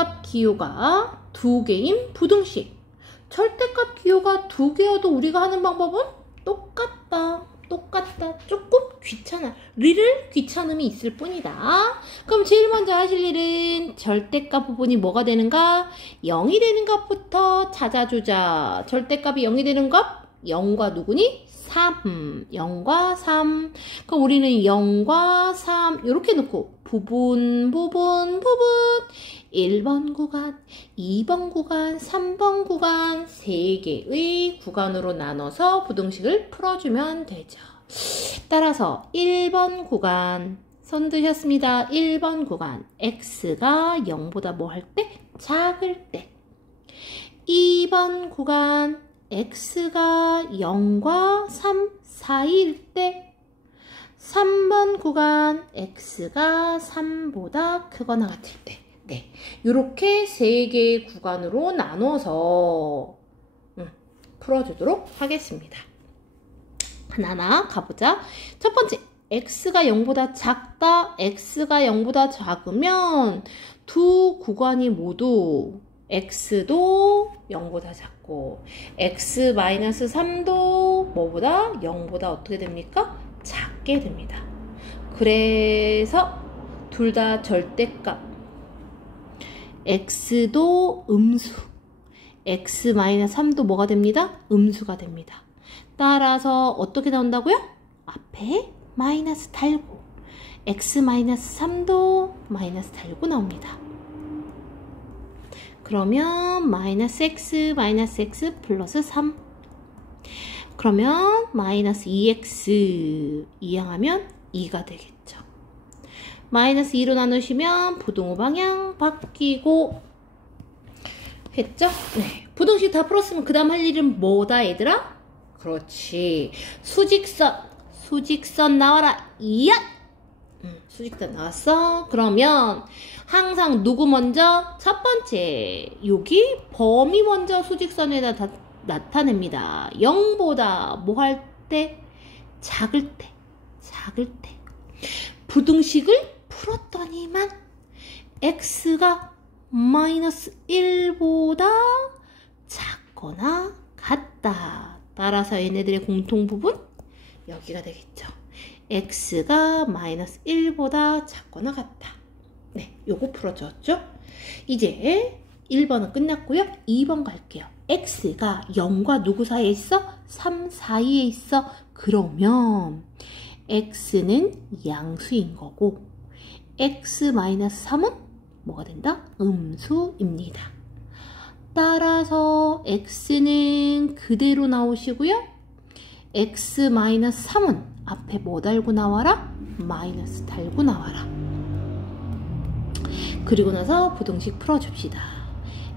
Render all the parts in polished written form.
절대값 기호가 2개인 부등식. 절대값 기호가 2개여도 우리가 하는 방법은 똑같다. 조금 귀찮아. 귀찮음이 있을 뿐이다. 그럼 제일 먼저 하실 일은 절대값 부분이 뭐가 되는가? 0이 되는 값부터 찾아주자. 절대값이 0이 되는 값? 0과 누구니? 3. 0과 3. 그럼 우리는 0과 3 이렇게 놓고 부분 1번 구간, 2번 구간, 3번 구간 3개의 구간으로 나눠서 부등식을 풀어주면 되죠. 따라서 1번 구간 손 드셨습니다. 1번 구간 x가 0보다 뭐 할 때? 작을 때. 2번 구간 x가 0과 3 사이일 때. 3번 구간 x가 3보다 크거나 같을 때. 네, 이렇게 3개의 구간으로 나눠서 풀어주도록 하겠습니다. 하나하나 가보자. 첫 번째, x가 0보다 작다. x가 0보다 작으면 두 구간이 모두 x도 0보다 작고 x-3도 뭐보다? 0보다 어떻게 됩니까? 작게 됩니다. 그래서 둘 다 절대값 x도 음수, x-3도 뭐가 됩니다? 음수가 됩니다. 따라서 어떻게 나온다고요? 앞에 마이너스 달고 x-3도 마이너스 달고 나옵니다. 그러면 마이너스 x 플러스 3. 그러면 마이너스 2x 이항하면 2가 되겠죠. 마이너스 2로 나누시면 부등호 방향 바뀌고 했죠? 네. 부등식 다 풀었으면 그 다음 할 일은 뭐다 얘들아? 그렇지. 수직선 나와라. 이야! 수직선 나왔어. 그러면 항상 누구 먼저? 첫 번째. 여기 범위 먼저 수직선에다 나타냅니다. 0보다 뭐 할 때? 작을 때. 부등식을 풀었더니만 x가 마이너스 1보다 작거나 같다. 따라서 얘네들의 공통 부분 여기가 되겠죠. x가 마이너스 1보다 작거나 같다. 네, 요거 풀어줬죠. 이제 1번은 끝났고요. 2번 갈게요. x가 0과 누구 사이에 있어? 3 사이에 있어. 그러면 x는 양수인 거고 x-3은 뭐가 된다? 음수입니다. 따라서 x는 그대로 나오시고요. x-3은 앞에 뭐 달고 나와라? 마이너스 달고 나와라. 그리고 나서 부등식 풀어줍시다.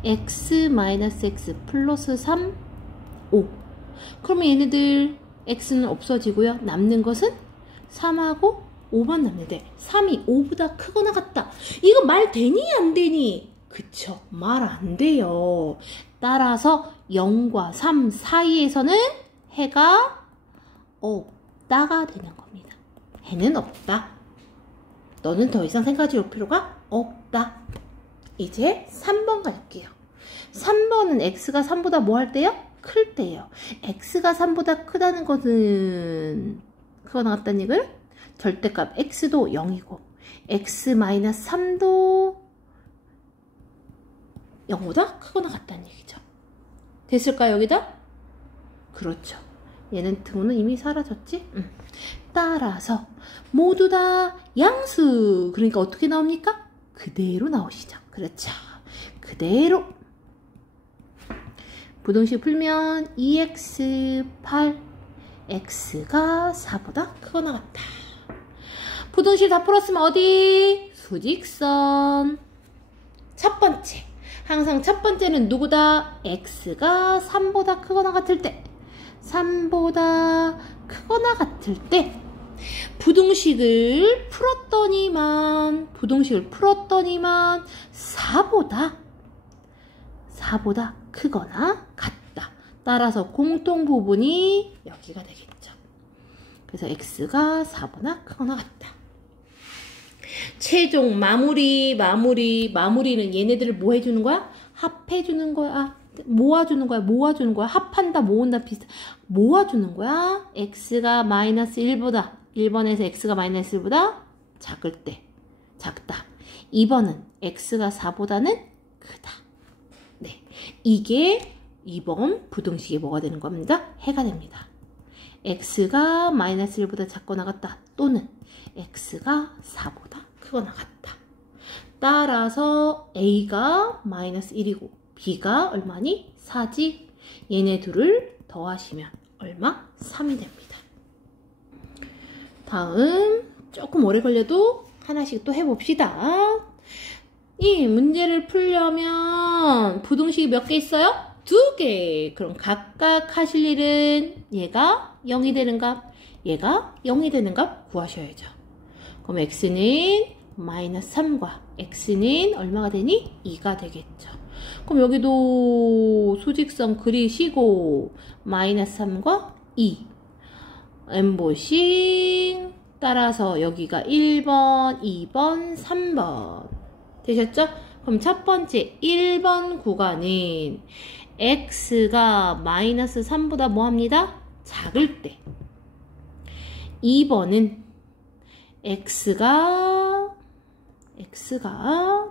x-x 플러스 3, 5. 그러면 얘네들 x는 없어지고요. 남는 것은 3하고 5만 남는데 3이 5보다 크거나 같다. 이거 말 되니 안 되니? 그쵸, 말 안 돼요. 따라서 0과 3 사이에서는 해가 없다가 되는 겁니다. 해는 없다. 너는 더 이상 생각해 볼 필요가 없다. 이제 3번 갈게요. 3번은 x가 3보다 뭐 할 때요? 클 때요. x가 3보다 크다는 것은 그거 나왔다는 얘기를? 절대값 x도 0이고 x-3도 0보다 크거나 같다는 얘기죠. 됐을까요, 여기다? 그렇죠. 얘는 등호는 이미 사라졌지? 따라서 모두 다 양수. 그러니까 어떻게 나옵니까? 그대로 나오시죠. 그렇죠. 그대로. 부등식 풀면 2x8 x가 4보다 크거나 같다. 부등식 다 풀었으면 어디? 수직선. 첫 번째. 항상 첫 번째는 누구다? x가 3보다 크거나 같을 때. 3보다 크거나 같을 때. 부등식을 풀었더니만 4보다 크거나 같다. 따라서 공통 부분이 여기가 되겠죠. 그래서 x가 4보다 크거나 같다. 최종 마무리는 얘네들을 뭐 해주는 거야? 합해주는 거야. 모아주는 거야. 합한다, 모은다, 비슷. 모아주는 거야. x가 마이너스 1보다, 1번에서 x가 마이너스 1보다 작다. 2번은 x가 4보다는 크다. 네. 이게 2번 부등식이 뭐가 되는 겁니다? 해가 됩니다. x가 마이너스 1보다 작거나 같다. 또는 x가 4보다 크거나 같다. 따라서 a가 마이너스 1이고 b가 얼마니? 4지. 얘네 둘을 더하시면 얼마? 3이 됩니다. 다음 조금 오래 걸려도 하나씩 또 해봅시다. 이 문제를 풀려면 부등식이 몇 개 있어요? 2개. 그럼 각각 하실 일은 얘가 0이 되는 값, 얘가 0이 되는 값 구하셔야죠. 그럼 x는 마이너스 3과 x는 얼마가 되니? 2가 되겠죠. 그럼 여기도 수직선 그리시고 마이너스 3과 2 엠보싱 따라서 여기가 1번, 2번, 3번 되셨죠? 그럼 첫 번째 1번 구간은 x가 마이너스 3보다 뭐합니다? 작을 때. 2번은 x가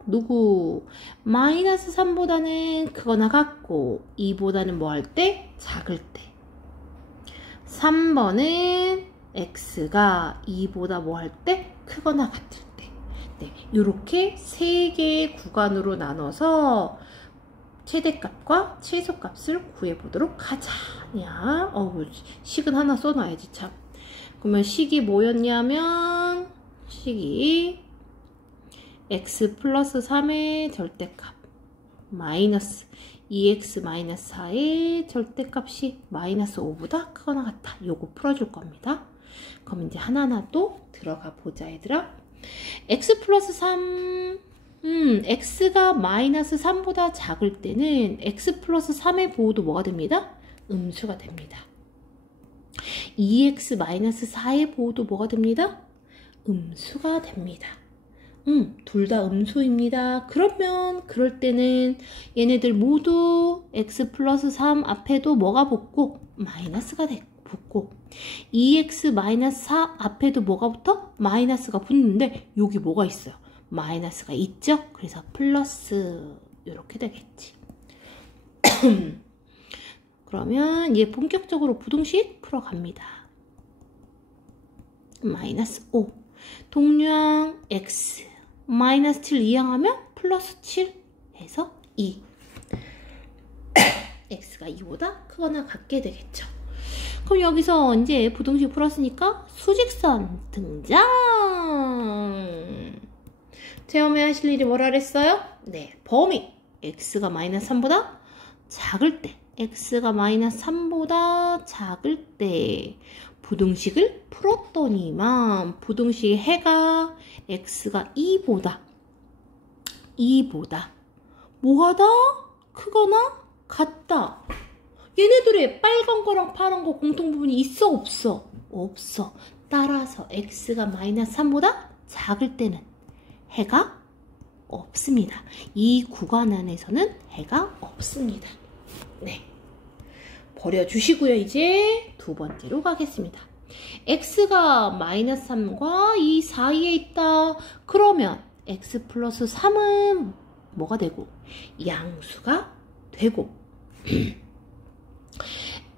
누구? 마이너스 3보다는 크거나 같고 2보다는 뭐 할 때? 작을 때. 3번은 x가 2보다 뭐 할 때? 크거나 같을 때. 네, 이렇게 3개의 구간으로 나눠서 최대값과 최소값을 구해보도록 하자. 야, 식은 하나 써놔야지 참. 그러면 식이 뭐였냐면 식이 x 플러스 3의 절대값 마이너스 2x 마이너스 4의 절대값이 마이너스 5보다 크거나 같다. 요거 풀어줄 겁니다. 그럼 이제 하나하나 또 들어가 보자 얘들아. x 플러스 3 x가 마이너스 3보다 작을 때는 x 플러스 3의 보호도 뭐가 됩니다? 음수가 됩니다. 2x 마이너스 4의 보호도 뭐가 됩니다? 음수가 됩니다. 둘 다 음수입니다. 그러면 그럴 때는 얘네들 모두 x 플러스 3 앞에도 뭐가 붙고 마이너스가 붙고 2x 마이너스 4 앞에도 뭐가 붙어? 마이너스가 붙는데 여기 뭐가 있어요? 마이너스가 있죠? 그래서 플러스 이렇게 되겠지. 그러면 얘 본격적으로 부등식 풀어갑니다. 마이너스 5 동량 x 마이너스 7 이항하면 플러스 7 해서 2 x가 2보다 크거나 같게 되겠죠. 그럼 여기서 이제 부등식 풀었으니까 수직선 등장. 체험에 하실 일이 뭐라 그랬어요? 네, 범위 x가 마이너스 3보다 작을 때 x가 마이너스 3보다 작을 때 부등식을 풀었더니만 부등식의 해가 x가 2보다 뭐하다? 크거나 같다. 얘네들의 빨간 거랑 파란 거 공통부분이 있어 없어? 없어. 따라서 x가 마이너스 3보다 작을 때는 해가 없습니다. 이 구간 안에서는 해가 없습니다. 네, 버려주시고요. 이제 두 번째로 가겠습니다. x가 마이너스 3과 이 사이에 있다. 그러면 x 플러스 3은 뭐가 되고 양수가 되고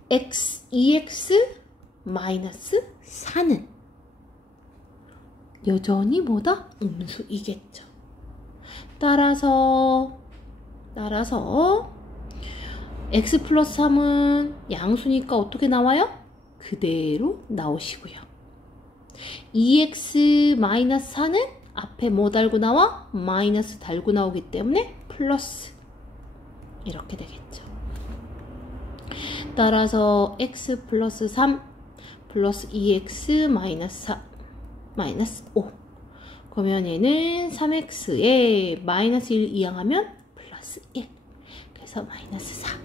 2x 마이너스 4는 여전히 뭐다? 음수이겠죠. 따라서 x 플러스 3은 양수니까 어떻게 나와요? 그대로 나오시고요. 2x 마이너스 4는 앞에 뭐 달고 나와? 마이너스 달고 나오기 때문에 플러스 이렇게 되겠죠. 따라서 x 플러스 3 플러스 2x 마이너스 4 마이너스 5 그러면 얘는 3x에 마이너스 1 이항하면 플러스 1 그래서 마이너스 4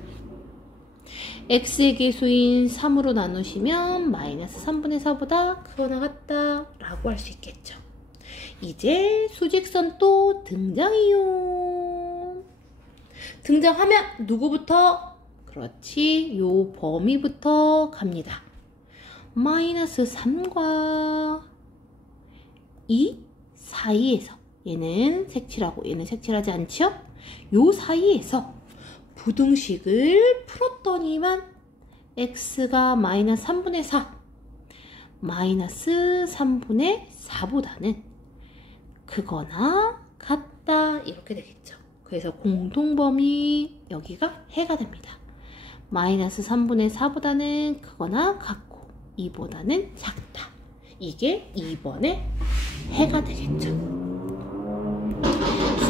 x의 개수인 3으로 나누시면 마이너스 3분의 4보다 크거나 같다 라고 할 수 있겠죠. 이제 수직선 또 등장이요. 등장하면 누구부터? 그렇지, 요 범위부터 갑니다. 마이너스 3과 2 사이에서, 얘는 색칠하고 얘는 색칠하지 않죠? 요 사이에서 부등식을 풀었더니만 x가 마이너스 3분의 4, 마이너스 3분의 4보다는 크거나 같다, 이렇게 되겠죠. 그래서 공통범위 여기가 해가 됩니다. 마이너스 3분의 4보다는 크거나 같고 2보다는 작다. 이게 2번의 해가 되겠죠.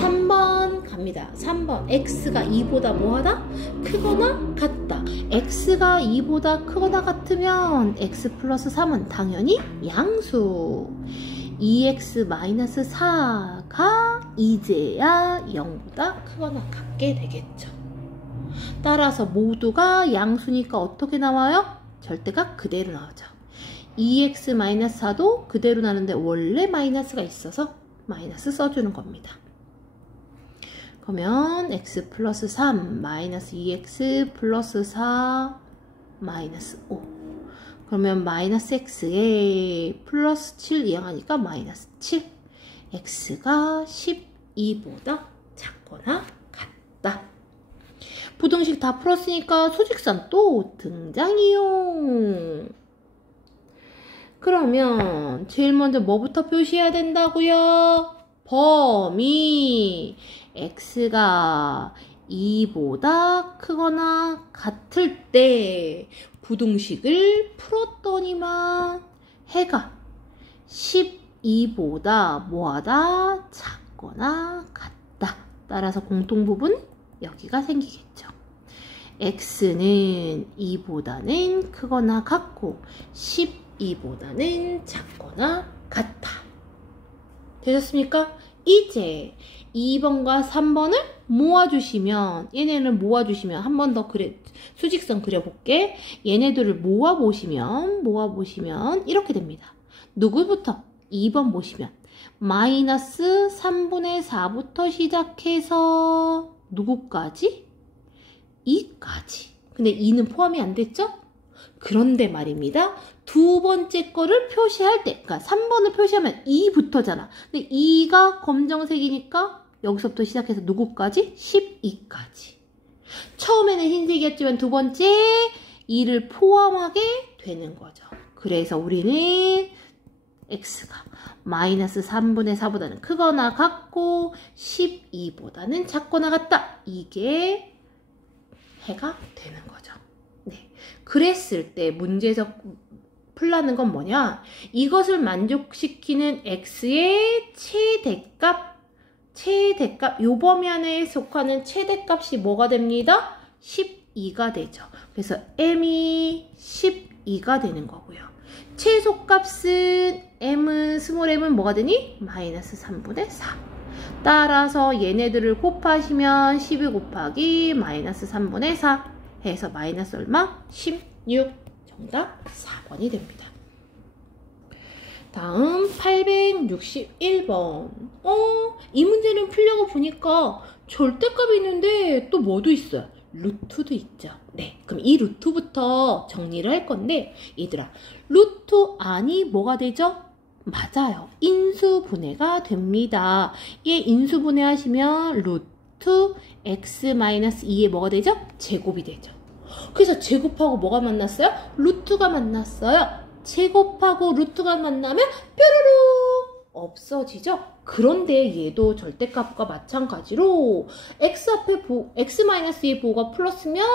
3번 갑니다. 3번 x가 2보다 뭐하다? 크거나 같다. x가 2보다 크거나 같으면 x 플러스 3은 당연히 양수. 2x-4가 이제야 0보다 크거나 같게 되겠죠. 따라서 모두가 양수니까 어떻게 나와요? 절대값 그대로 나오죠. 2x-4도 그대로 나는데 원래 마이너스가 있어서 마이너스 써주는 겁니다. 그러면 x 플러스 3 마이너스 2x 플러스 4 마이너스 5. 그러면 마이너스 x에 플러스 7 이항하니까 마이너스 7. x가 12보다 작거나 같다. 부등식 다 풀었으니까 수직선 또 등장이요. 그러면 제일 먼저 뭐부터 표시해야 된다고요? 범위. x가 2보다 크거나 같을 때 부등식을 풀었더니만 해가 12보다 뭐하다? 작거나 같다. 따라서 공통부분 여기가 생기겠죠. x는 2보다는 크거나 같고 12보다는 작거나 같다. 되셨습니까? 이제 2번과 3번을 모아주시면, 얘네를 모아주시면, 한 번 더 수직선 그려볼게. 얘네들을 모아보시면 이렇게 됩니다. 누구부터? 2번 보시면 마이너스 3분의 4부터 시작해서 누구까지? 2까지. 근데 2는 포함이 안 됐죠? 그런데 말입니다. 두 번째 거를 표시할 때, 그러니까 3번을 표시하면 2부터잖아. 근데 2가 검정색이니까 여기서부터 시작해서 누구까지? 12까지. 처음에는 흰색이었지만 두 번째 2를 포함하게 되는 거죠. 그래서 우리는 x가 마이너스 3분의 4보다는 크거나 같고 12보다는 작거나 같다. 이게 해가 되는 거죠. 네. 그랬을 때 문제에서 풀라는 건 뭐냐? 이것을 만족시키는 x의 최대값, 요 범위 안에 속하는 최대값이 뭐가 됩니다? 12가 되죠. 그래서 m이 12가 되는 거고요. 최소값은 스몰 m은 뭐가 되니? 마이너스 3분의 4. 따라서 얘네들을 곱하시면 12 곱하기 마이너스 3분의 4 해서 마이너스 얼마? 16. 정답 4번이 됩니다. 다음 861번. 이 문제는 풀려고 보니까 절대값이 있는데 또 뭐도 있어요? 루트도 있죠. 네, 그럼 이 루트부터 정리를 할 건데, 얘들아, 루트 안이 뭐가 되죠? 맞아요. 인수분해가 됩니다. 얘 인수분해 하시면 루트 x-2에 뭐가 되죠? 제곱이 되죠. 그래서 제곱하고 뭐가 만났어요? 루트가 만났어요. 제곱하고 루트가 만나면 뾰로로 없어지죠? 그런데 얘도 절대값과 마찬가지로 x-2의 부호가 플러스면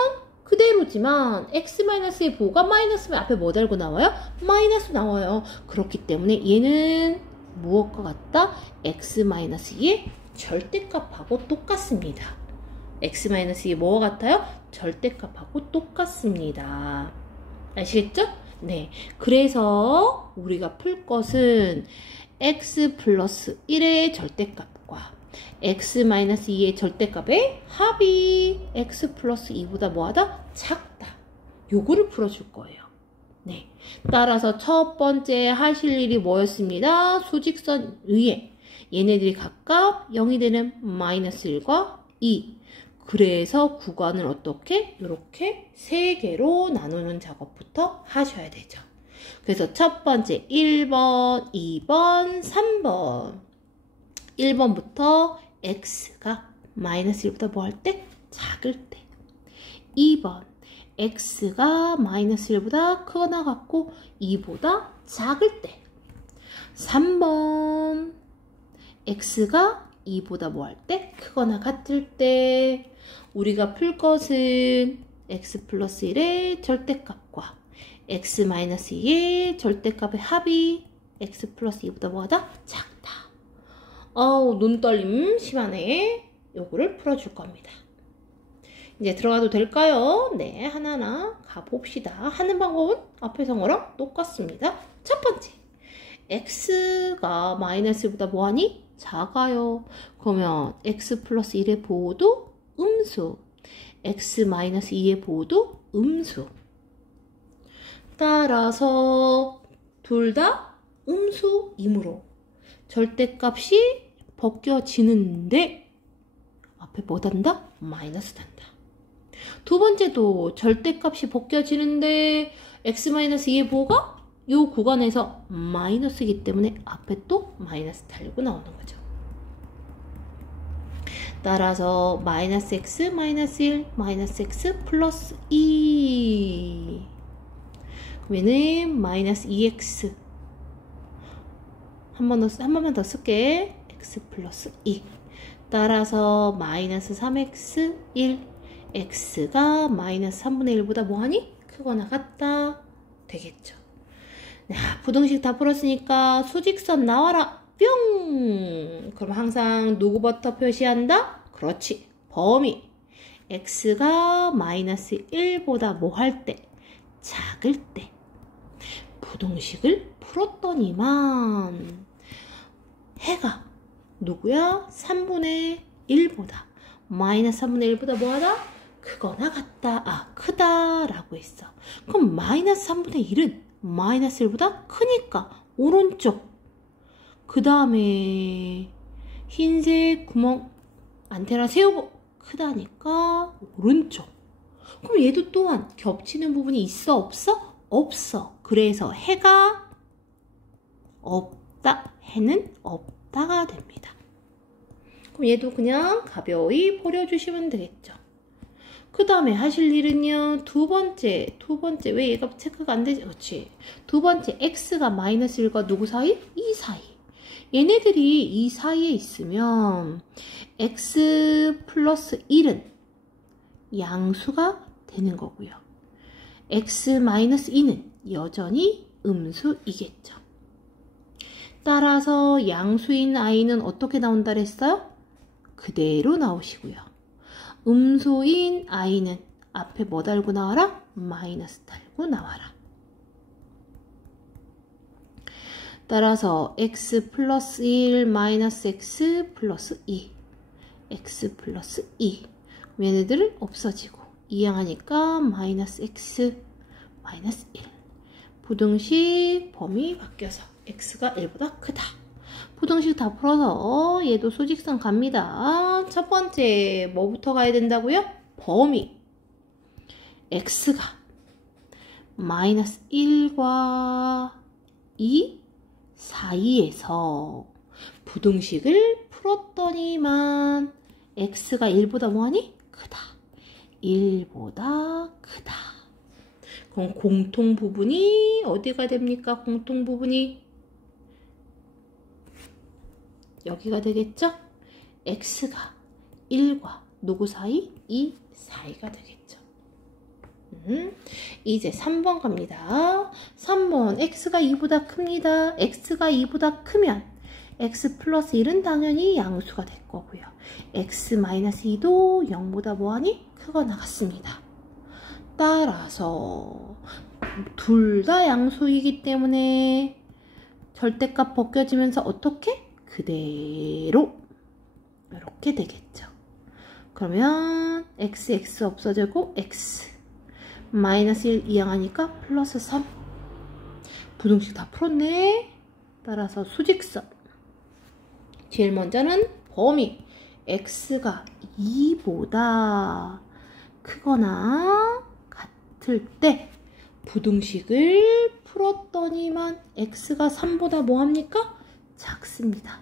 그대로지만 x-의 부호가 마이너스면 앞에 뭐 달고 나와요? 마이너스 나와요. 그렇기 때문에 얘는 무엇과 같다? x-2의 절대값하고 똑같습니다. x-2의 뭐와 같아요? 절대값하고 똑같습니다. 아시겠죠? 네. 그래서 우리가 풀 것은 x 플러스 1의 절대값과 x-2의 절대값의 합이 x 플러스 2보다 뭐하다? 작다. 요거를 풀어줄 거예요. 네. 따라서 첫 번째 하실 일이 뭐였습니다? 수직선 위에 얘네들이 각각 0이 되는 마이너스 1과 2. 그래서 구간을 어떻게? 이렇게 3개로 나누는 작업부터 하셔야 되죠. 그래서 첫 번째 1번, 2번, 3번. 1번부터 x가 마이너스 1보다 뭐 할 때? 작을 때. 2번 x가 마이너스 1보다 크거나 같고 2보다 작을 때. 3번 x가 2보다 뭐 할 때? 크거나 같을 때. 우리가 풀 것은 x 플러스 1의 절대값과 x 마이너스 2의 절대값의 합이 x 플러스 2보다 뭐하다? 작다. 눈 떨림 심하네. 요거를 풀어줄 겁니다. 이제 들어가도 될까요? 네, 하나하나 가봅시다. 하는 방법은 앞에서 거랑 똑같습니다. 첫 번째, x가 마이너스 1보다 뭐하니? 작아요. 그러면 x 플러스 1의 보호도 음수, x 마이너스 2의 보호도 음수. 따라서 둘 다 음수이므로 절대값이 벗겨지는데 앞에 뭐 단다? 마이너스 단다. 두 번째도 절대값이 벗겨지는데 x-2의 보호가 이 구간에서 마이너스이기 때문에 앞에 또 마이너스 달고 나오는 거죠. 따라서 마이너스 x 마이너스 1 마이너스 x 플러스 2 그러면은 마이너스 2x 한 번만 더 쓸게. x 플러스 2 따라서 마이너스 3x 1 x가 마이너스 3분의 1보다 뭐하니? 크거나 같다 되겠죠. 네, 부등식 다 풀었으니까 수직선 나와라 뿅. 그럼 항상 누구부터 표시한다? 그렇지, 범위. x가 마이너스 1보다 뭐 할 때? 작을 때. 부등식을 풀었더니만 해가 누구야? 3분의 1보다 마이너스 3분의 1보다 뭐하다? 크거나 같다. 크다 라고 했어. 그럼 마이너스 3분의 1은 마이너스 1보다 크니까 오른쪽. 그 다음에 흰색 구멍 안테나 세우고 크다니까 오른쪽. 그럼 얘도 또한 겹치는 부분이 있어 없어? 없어. 그래서 해가 없다. 해는 없다가 됩니다. 그럼 얘도 그냥 가벼이 버려주시면 되겠죠. 그 다음에 하실 일은요. 두 번째 왜 얘가 체크가 안 되지? 그렇지. 두 번째 x가 마이너스 1과 누구 사이? 이 사이. 얘네들이 이 사이에 있으면 x 플러스 1은 양수가 되는 거고요. x 마이너스 2는 여전히 음수이겠죠. 따라서 양수인 i는 어떻게 나온다 그랬어요? 그대로 나오시고요. 음수인 i는 앞에 뭐 달고 나와라? 마이너스 달고 나와라. 따라서 x 플러스 1 마이너스 x 플러스 2 x 플러스 2 얘네들은 없어지고 이항하니까 마이너스 x 마이너스 1 부등식 범위 바뀌어서 x가 1보다 크다. 부등식 다 풀어서 얘도 수직선 갑니다. 첫 번째 뭐부터 가야 된다고요? 범위. x가 마이너스 1과 2 사이에서 부등식을 풀었더니만 x가 1보다 뭐하니? 크다. 1보다 크다. 그럼 공통 부분이 어디가 됩니까? 공통 부분이 여기가 되겠죠? x가 1과 누구 사이? 2 사이가 되겠죠. 이제 3번 갑니다. 3번 x가 2보다 큽니다. x가 2보다 크면 x 플러스 1은 당연히 양수가 될 거고요. x 마이너스 2도 0보다 뭐하니? 크거나 같습니다. 따라서 둘 다 양수이기 때문에 절대값 벗겨지면서 어떻게? 그대로 이렇게 되겠죠. 그러면 x 없어지고 x 마이너스 1 이항하니까 플러스 3 부등식 다 풀었네. 따라서 수직선 제일 먼저는 범위 x가 2보다 크거나 같을 때 부등식을 풀었더니만 x가 3보다 뭐합니까? 작습니다.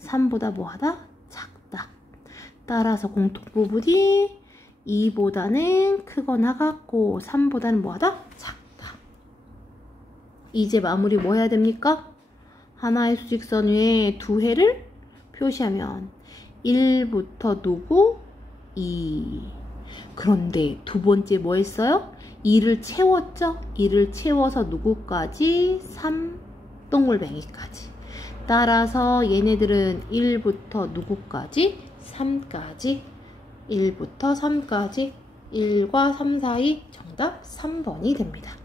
3보다 뭐하다? 작다. 따라서 공통부분이 2보다는 크거나 같고 3보다는 뭐하다? 작다. 이제 마무리 뭐 해야 됩니까? 하나의 수직선 위에 두 해를 표시하면 1부터 누구? 2. 그런데 두 번째 뭐 했어요? 2를 채웠죠? 2를 채워서 누구까지? 3 동글뱅이까지. 따라서 얘네들은 1부터 누구까지? 3까지. 1부터 3까지. 1과 3 사이 정답 3번이 됩니다.